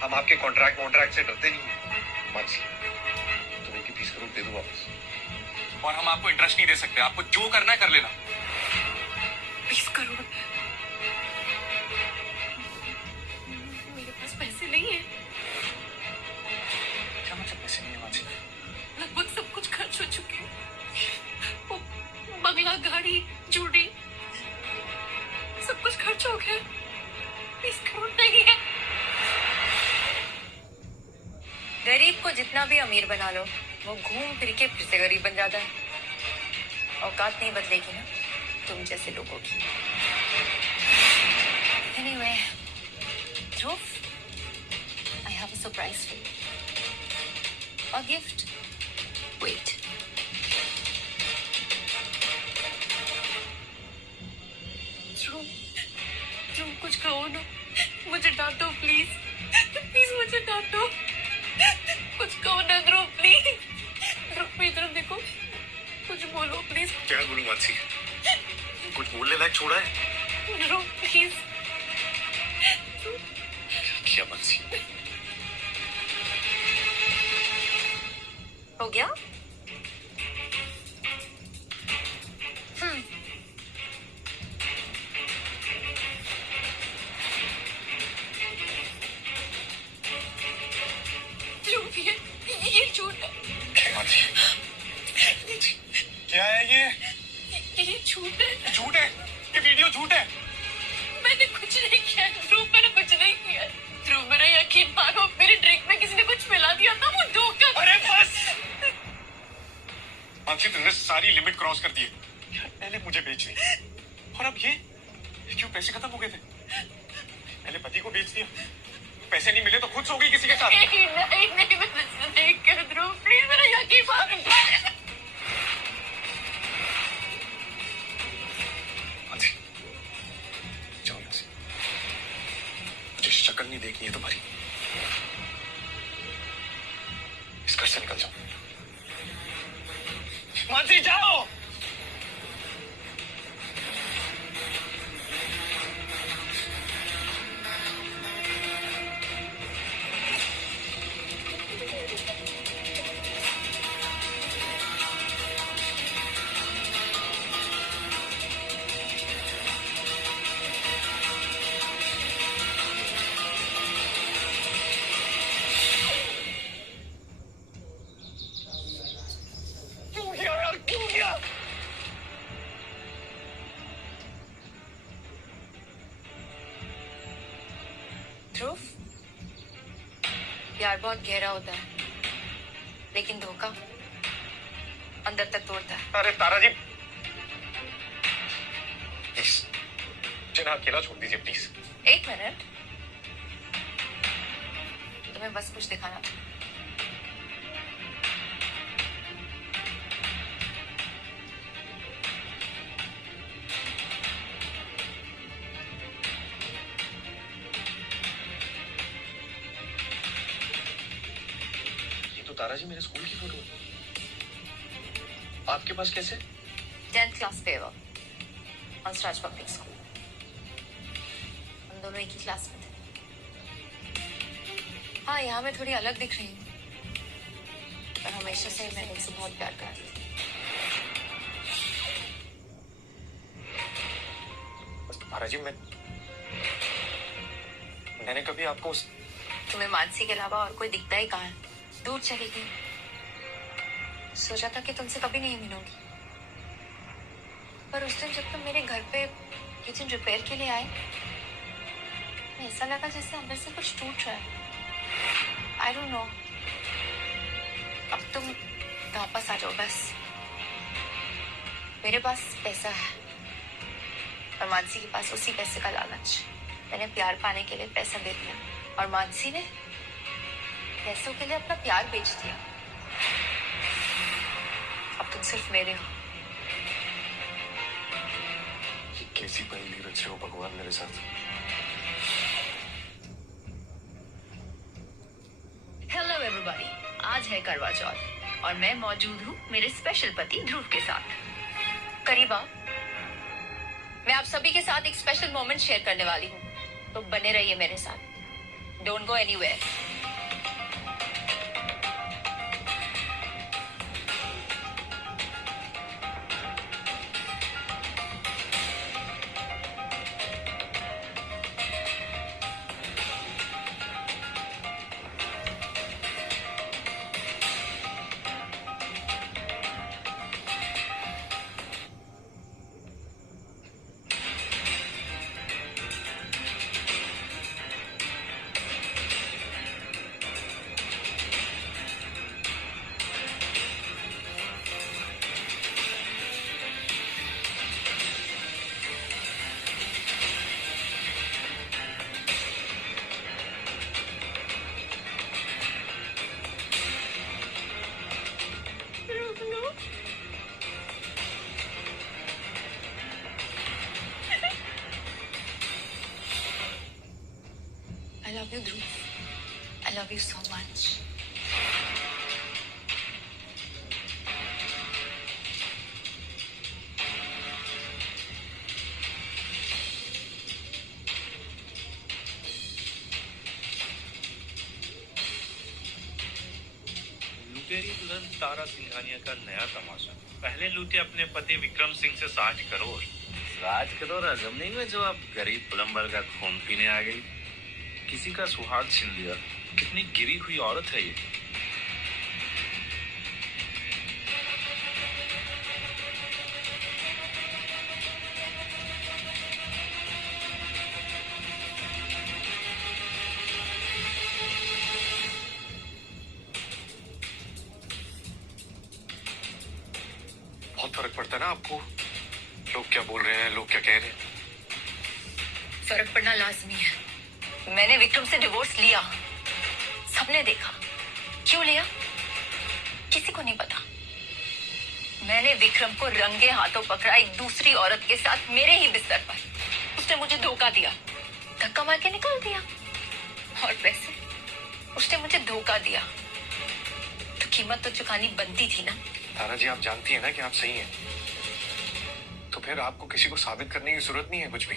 हम आपके कॉन्ट्रैक्ट से डरते नहीं। मानसी, तुम्हें की 20 करोड़ दे दो वापस। और हम आपको इंटरेस्ट नहीं दे सकते। आपको जो करना है कर लेना। 20 करोड़? मेरे पास पैसे नहीं है। क्या मतलब पैसे नहीं है मानसी? लगभग सब कुछ खर्च हो चुके हैं। वो बंगला, गाड़ी, जूड़ी, सब कुछ खर्च हो गया। 20 करोड़ नहीं है। गरीब को जितना भी अमीर बना लो, वो घूम फिर के फिर से गरीब बन जाता है। औकात नहीं बदलेगी ना तुम जैसे लोगों की। Anyway, Dhruv, I have a surprise for you. A gift. Wait. Dhruv, कुछ कहो ना। मुझे डांटो प्लीज। प्लीज मुझे डांटो। कुछ कहो ना ध्रुव, प्लीज। ध्रुव मेरी तरफ देखो, कुछ बोलो प्लीज। क्या बोलूं मानसी? कुछ बोलने लायक छोड़ा है? ध्रुव प्लीज। क्या मानसी? हो गया? ध्रुव, ये झूठ है। क्या है ये? ये झूठ है। झूठ है? ये वीडियो झूठ है? मैंने कुछ नहीं किया ध्रुव, मैंने कुछ नहीं किया। ध्रुव मेरा यकीन मानो, मेरे ड्रिंक में किसी ने कुछ मिला दिया था, वो धोखा। अरे बस मानसी, तुमने सारी लिमिट क्रॉस कर दी है। पहले मुझे बेच दी और अब ये क्यों? पैसे खत्म हो गए थे। पहले पति को बेच दिया, पैसे नहीं मिले तो खुद सो गई किसी के साथ। नहीं, मैंने ऐसा नहीं किया ध्रुव, प्लीज मेरा यकीन मानो। मानसी, जाओ यहाँ से। मुझे शक्ल नहीं देखनी है तुम्हारी। इस घर से निकल जाओ। मानसी जाओ। क्यों किया यार, क्यों किया? ध्रुव, प्यार बहुत गहरा होता है, लेकिन धोखा अंदर तक तोड़ता है। अरे तारा जी, प्लीज मुझे ना अकेला छोड़ दीजिए प्लीज। एक मिनट, तुम्हें बस कुछ दिखाना था। ये तो तारा जी मेरे स्कूल की फोटो है। आपके पास कैसे? 10th class favour, Hansraj public school. हम दोनों एक ही क्लास में थे। हाँ, यहाँ मैं थोड़ी अलग दिख रही हूँ, पर हमेशा से मैंने उसे बहुत प्यार करती थी। बस तारा जी, मैंने कभी आपको तुम्हें मानसी के अलावा और कोई दिखता ही कहाँ है? दूर चली गई। सोचा था कि तुमसे कभी नहीं मिलूंगी, पर उस दिन जब तुम मेरे घर पे किचन रिपेयर के लिए आए, ऐसा लगा जैसे अंदर से कुछ टूट रहा है। I don't know. अब तुम वापस आ जाओ बस। मेरे पास पैसा है और मानसी के पास उसी पैसे का लालच। मैंने प्यार पाने के लिए पैसा दे दिया और मानसी ने पैसों के लिए अपना प्यार बेच दिया। अब तुम सिर्फ मेरे हो। ये कैसी पहेली रचे हो भगवान मेरे साथ। हेलो एवरीबॉडी, आज है करवा चौथ और मैं मौजूद हूँ मेरे स्पेशल पति ध्रुव के साथ। करीबा, मैं आप सभी के साथ एक स्पेशल मोमेंट शेयर करने वाली हूँ। तो बने रहिए मेरे साथ। Don't go anywhere. I love you, Dhruv. I love you so much. लुटेरी दुल्हन तारा सिंघानिया का नया तमाशा। पहले लूटे अपने पति विक्रम सिंह से 60 करोड़। 60 करोड़ हजम नहीं हुए जो आप गरीब प्लम्बर का खून पीने आ गई। किसी का सुहाग छीन लिया। कितनी गिरी हुई औरत है ये। बहुत फर्क पड़ता है ना आपको, लोग क्या बोल रहे हैं, लोग क्या कह रहे हैं। फर्क पड़ना लाजमी है। मैंने विक्रम से डिवोर्स लिया, सबने देखा। क्यों लिया किसी को नहीं पता। मैंने विक्रम को रंगे हाथों पकड़ा एक दूसरी औरत के साथ मेरे ही बिस्तर पर। उसने मुझे धोखा दिया, धक्का मार के निकाल दिया। और वैसे उसने मुझे धोखा दिया तो कीमत तो चुकानी बनती थी ना। तारा जी, आप जानती हैं ना कि आप सही हैं, तो फिर आपको किसी को साबित करने की जरूरत नहीं है कुछ भी।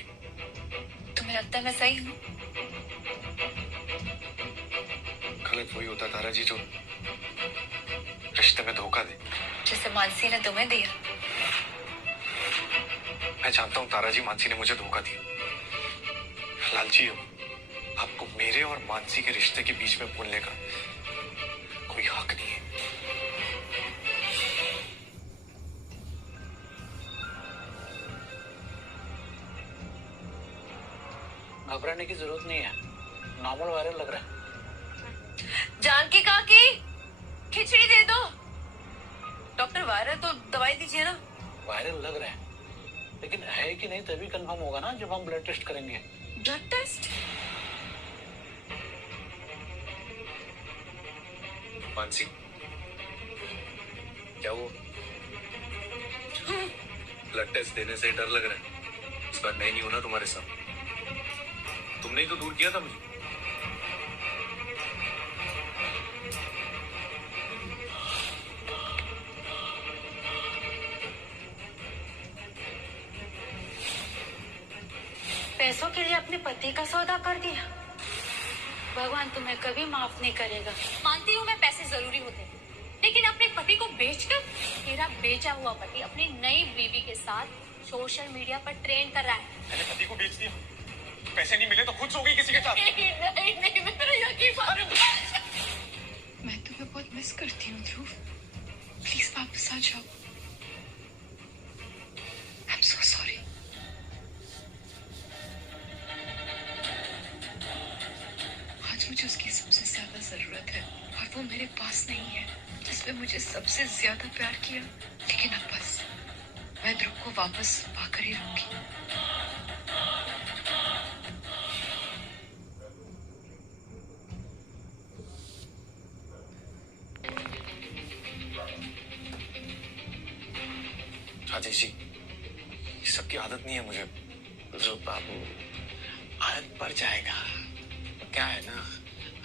तुम्हें लगता है मैं सही हूँ? गलत वही होता है तारा जी जो रिश्ते में धोखा दे, जैसे मानसी ने तुम्हें दिया। मैं जानता हूँ तारा जी, मानसी ने मुझे धोखा दिया। लालची हो, आपको मेरे और मानसी के रिश्ते के बीच में बोलने का कोई हक नहीं है। घबराने की जरूरत नहीं है, नॉर्मल वायरल लग रहा है। जानकी काकी, खिचड़ी दे दो। डॉक्टर वायरल तो दवाई दीजिए ना। वायरल लग रहा है, लेकिन है कि नहीं तभी कंफर्म होगा ना जब हम ब्लड टेस्ट करेंगे। Blood test? मानसी, क्या वो ब्लड टेस्ट देने से डर लग रहा है? इस बार मैं नहीं हूं ना तुम्हारे साथ। तुमने ही तो दूर किया था मुझे। पैसों के लिए अपने पति का सौदा कर दिया। भगवान तुम्हें कभी माफ नहीं करेगा। मानती हूँ मैं पैसे जरूरी होते हैं, लेकिन अपने पति को बेचकर तेरा बेचा हुआ पति अपनी नई बीवी के साथ सोशल मीडिया पर ट्रेंड कर रहा है। मैंने पति को बेच दिया, पैसे नहीं मिले तो खुद सो गई किसी के साथ। नहीं मेरा यकीन मारो। मैं तुम्हें बहुत मिस करती हूँ ध्रुव, प्लीज वापस आ जाओ। I'm so sorry। आज मुझे उसकी सबसे ज्यादा जरूरत है और वो मेरे पास नहीं है, जिसमें मुझे सबसे ज्यादा प्यार किया। लेकिन अब बस मैं ध्रुव को वापस पाकर ही रहूंगी। राजेश जी, ये सबकी आदत नहीं है मुझे। ध्रुव बाबू, आदत पड़ जाएगा। क्या है ना,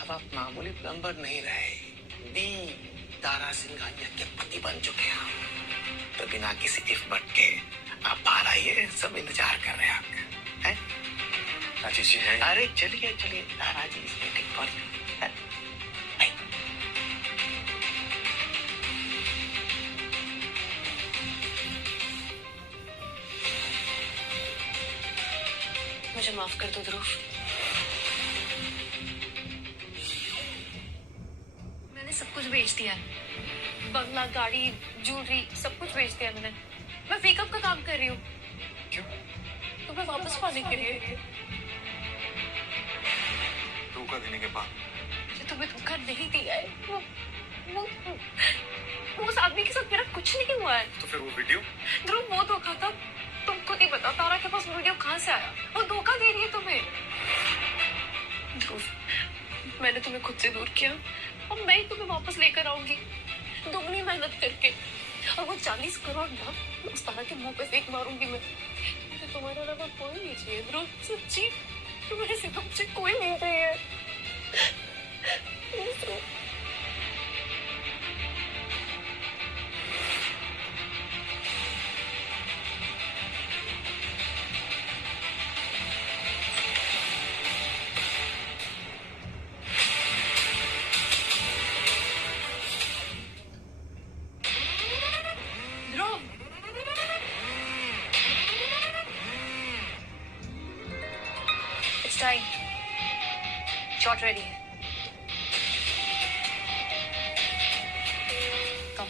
अब आप मामूली प्लम्बर नहीं रहे, दी तारा सिंघानिया के पति बन चुके हैं। तो बिना किसी इफ बट के आप बाहर आइए, सब इंतजार कर रहे हैं आपका। हैं? ताराजी जी हैं। अरे चलिए चलिए, ताराजी इस मीटिंग कॉल। मुझे माफ कर दो ध्रुव। मैंने सब कुछ बेच दिया है, बंगला, गाड़ी, ज्वेलरी, सब कुछ बेच दिया मैंने। मैं फेकअप का काम कर रही हूँ। क्यों? तुम्हें वापस पाने के लिए। धोखा देने के बाद मुझे तुम्हें धोखा नहीं दिया है। वो उस आदमी के साथ मेरा कुछ नहीं हुआ है। तो फिर वो वीडियो? ध्रुव वो धोखा था, तुमको नहीं पता तारा के पास वीडियो कहाँ से आया। वो धोखा दे रही है तुम्हें। ध्रुव, मैंने तुम्हें खुद से दूर किया और मैं ही तुम्हें वापस लेकर आऊंगी, दुगनी मेहनत करके। और वो 40 करोड़ ना उस तारा के मुंह पे फेंक मारूंगी मैं। मुझे तुम्हारे अलावा कोई नहीं चाहिए ध्रुव, सच्ची। तुम्हारे सिवा मुझे कोई नहीं चाहिए। Please Dhruv. Time shot ready है। कम।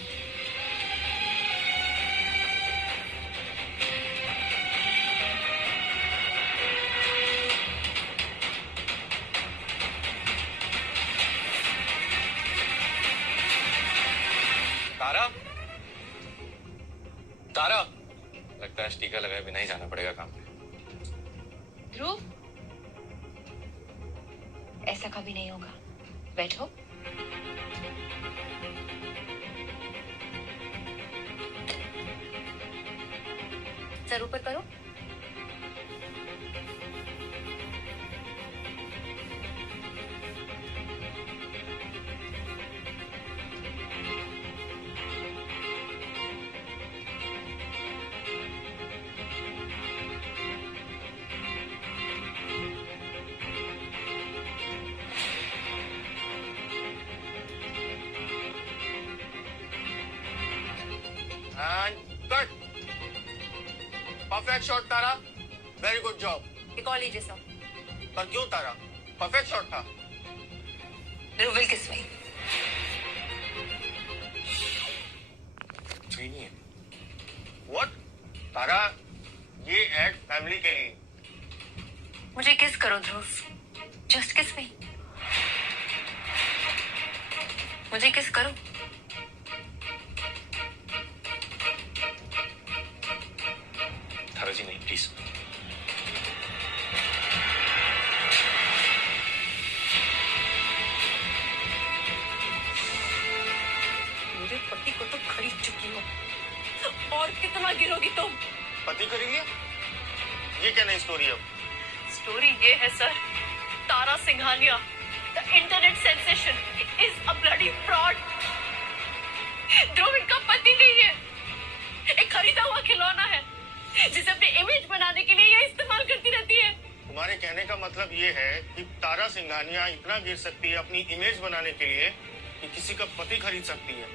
तारा, तारा, लगता है टीका लगाए बिना ही जाना पड़ेगा काम पे। ध्रुव, ऐसा कभी नहीं होगा, बैठो। सर ऊपर करो। परफेक्ट शॉट तारा, वेरी गुड जॉब। एक और लीजिए सब। पर क्यों तारा, परफेक्ट शॉट था। ध्रुविल किस में? सही नहीं है। व्हाट? तारा, ये एड फैमिली के लिए। मुझे किस करो ध्रुव, जस्ट किस में। मुझे किस करो। तारा जी नहीं, प्लीज। मेरे पति को तो खरीद चुकी हो, और कितना गिरोगी तुम? पति खरीद लिया? ये क्या नई स्टोरी है? स्टोरी ये है sir, Tara Singhania, the internet sensation, is a bloody fraud. Dhruv इनका पति नहीं है, एक खरीदा हुआ खिलौना है जिसे अपने इमेज बनाने के लिए ये इस्तेमाल करती रहती है। तुम्हारे कहने का मतलब ये है कि तारा सिंघानिया इतना गिर सकती है अपनी इमेज बनाने के लिए कि किसी का पति खरीद सकती है।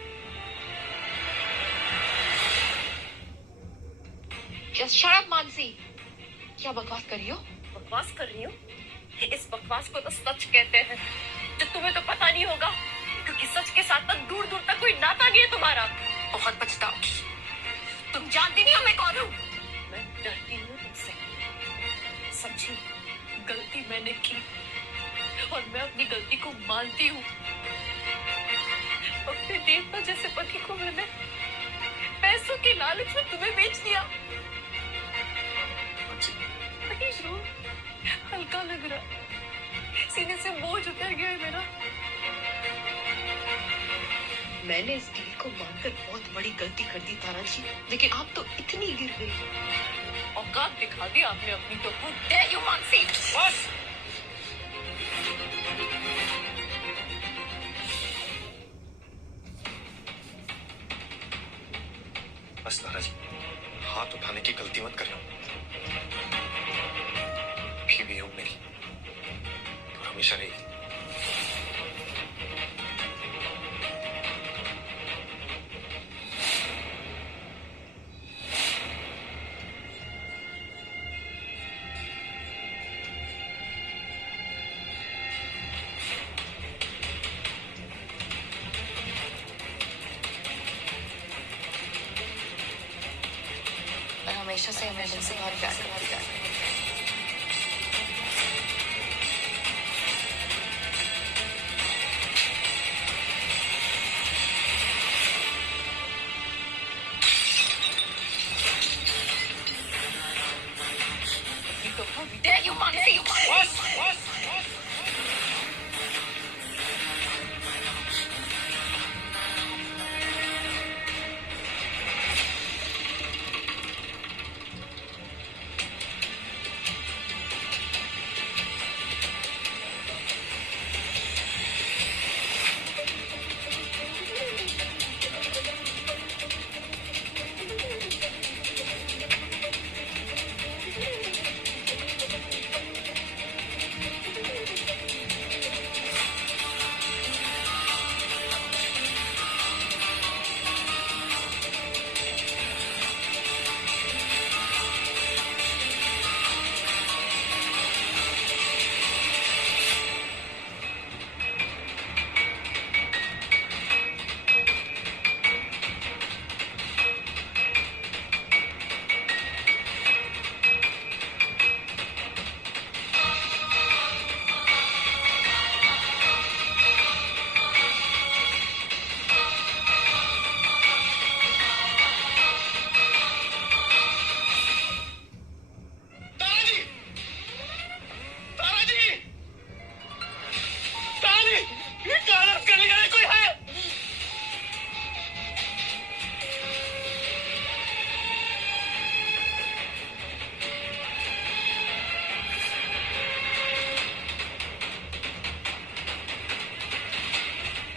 Just shut up, Mansi. क्या बकवास कर रही हो? बकवास कर रही हूँ? इस बकवास को तो सच कहते हैं, जो तुम्हें तो पता नहीं होगा, क्योंकि सच के साथ तक दूर दूर तक कोई नाता नहीं है तुम्हारा। बहुत पछताओगी, तुम जानती नहीं हो मैं कौन हूँ। मैं डरती हूँ तुमसे, समझी? गलती मैंने की और मैं अपनी गलती को मानती हूँ। अपने देवता जैसे पति को मैंने पैसों के लालच में तुम्हें बेच दिया। प्लीज रो, हल्का लग रहा, सीने से बोझ उतर गया है मेरा। मैंने इस डील को मानकर बहुत बड़ी गलती कर दी तारा जी, लेकिन आप तो इतनी गिर गई। औकात दिखा दी आपने अपनी तो। How dare you, Mansi? बस। बस तारा जी, हाथ उठाने की गलती मत करना। भी हूँ मेरी। हमेशा रहेगी। और हमेशा से इमरजेंसी और प्यार करती है। Dare you, Mansi?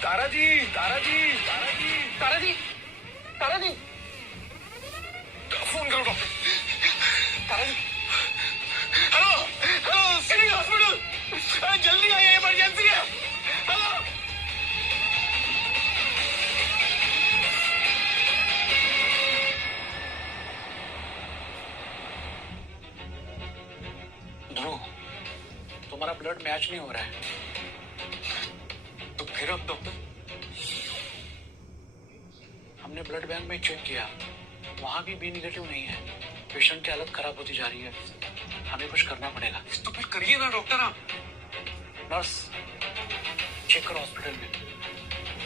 Tara ji, Tara ji, Tara ji, Tara ji, Tara ji, phone करो doctor. Tara ji, hello, hello, civil hospital, जल्दी आइए, इमरजेंसी है। हेलो। ध्रुव, तुम्हारा ब्लड मैच नहीं हो रहा है। तो फिर अब डॉक्टर? हमने ब्लड बैंक में चेक किया, वहां भी बी निगेटिव नहीं है। पेशेंट की हालत खराब होती जा रही है, हमें कुछ करना पड़ेगा। तो फिर करिए ना डॉक्टर आप। नर्स, चेक करो हॉस्पिटल में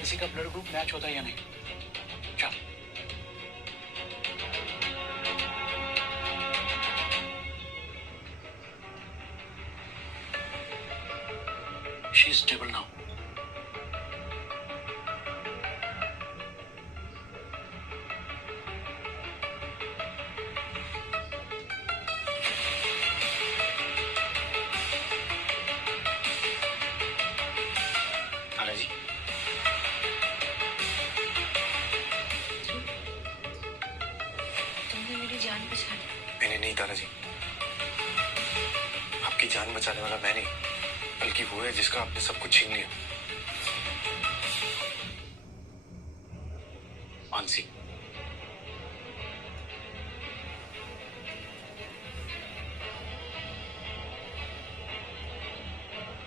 किसी का ब्लड ग्रुप मैच होता है या नहीं। चल। She is stable now. तारा जी, तुमने मेरी जान बचा ली। मैंने नहीं तारा जी, आपकी जान बचाने वाला मैं नहीं, बल्कि वो है जिसका आपने सब कुछ छीन लिया। मानसी।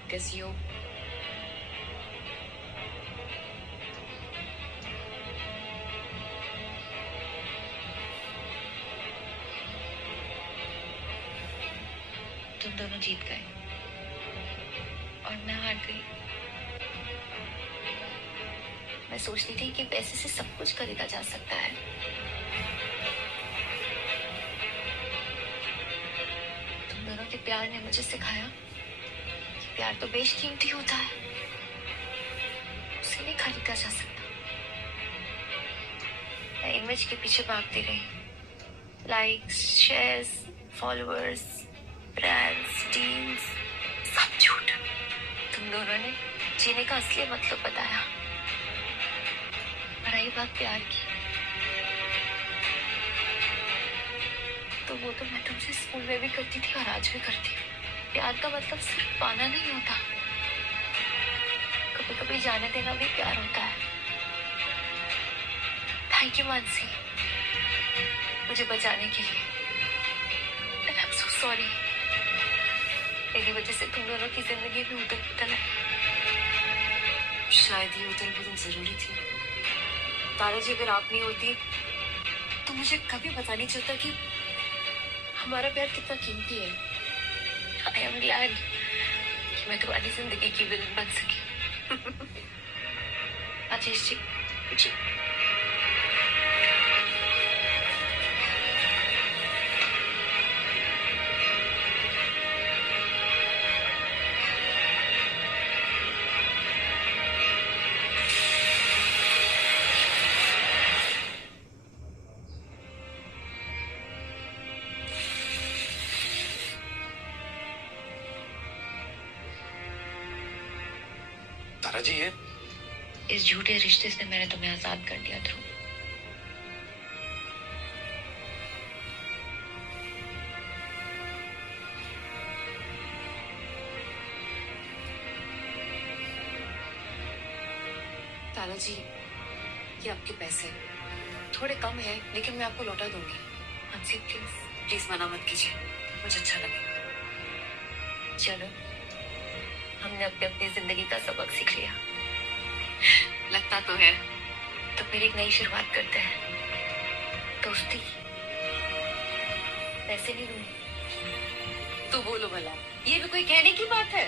Guess you. तुम दोनों जीत गए और मैं हार गई। मैं सोचती थी कि पैसे से सब कुछ खरीदा जा सकता है, तुम दोनों के प्यार ने मुझे सिखाया कि प्यार तो बेशकीमती होता है, उसे नहीं खरीदा जा सकता। मैं इमेज के पीछे भागती रही, likes, shares, followers, brands, deals, सब झूठ। तुम दोनों ने जीने का असली मतलब बताया। और रही बात प्यार की, तो वो तो मैं तुमसे स्कूल में भी करती थी और आज भी करती हूँ। प्यार का मतलब सिर्फ पाना नहीं होता, कभी कभी जाने देना भी प्यार होता है। थैंक यू मानसी, मुझे बचाने के लिए। And I'm so sorry, मेरी वजह से तुम दोनों की जिंदगी में उथल पुथल है। शायद ये उथल पुथल जरूरी थी। तारा जी, अगर आप नहीं होती तो मुझे कभी पता नहीं चलता कि हमारा प्यार कितना कीमती है। आई एम ग्लैड कि मैं तुम्हारी जिंदगी की विलन बन सकी। आशीष जी, जी तारा जी, ये इस झूठे रिश्ते से मैंने तुम्हें आजाद कर दिया ध्रुव। तारा जी, ये आपके पैसे थोड़े कम है, लेकिन मैं आपको लौटा दूंगी। मानसी प्लीज, प्लीज मना मत कीजिए, मुझे अच्छा लगेगा। चलो, हमने अपनी अपनी जिंदगी का सबक सीख लिया। लगता तो है। तो फिर एक नई शुरुआत करते हैं। दोस्ती, पैसे नहीं दूंगी। तो बोलो भला, ये भी कोई कहने की बात है?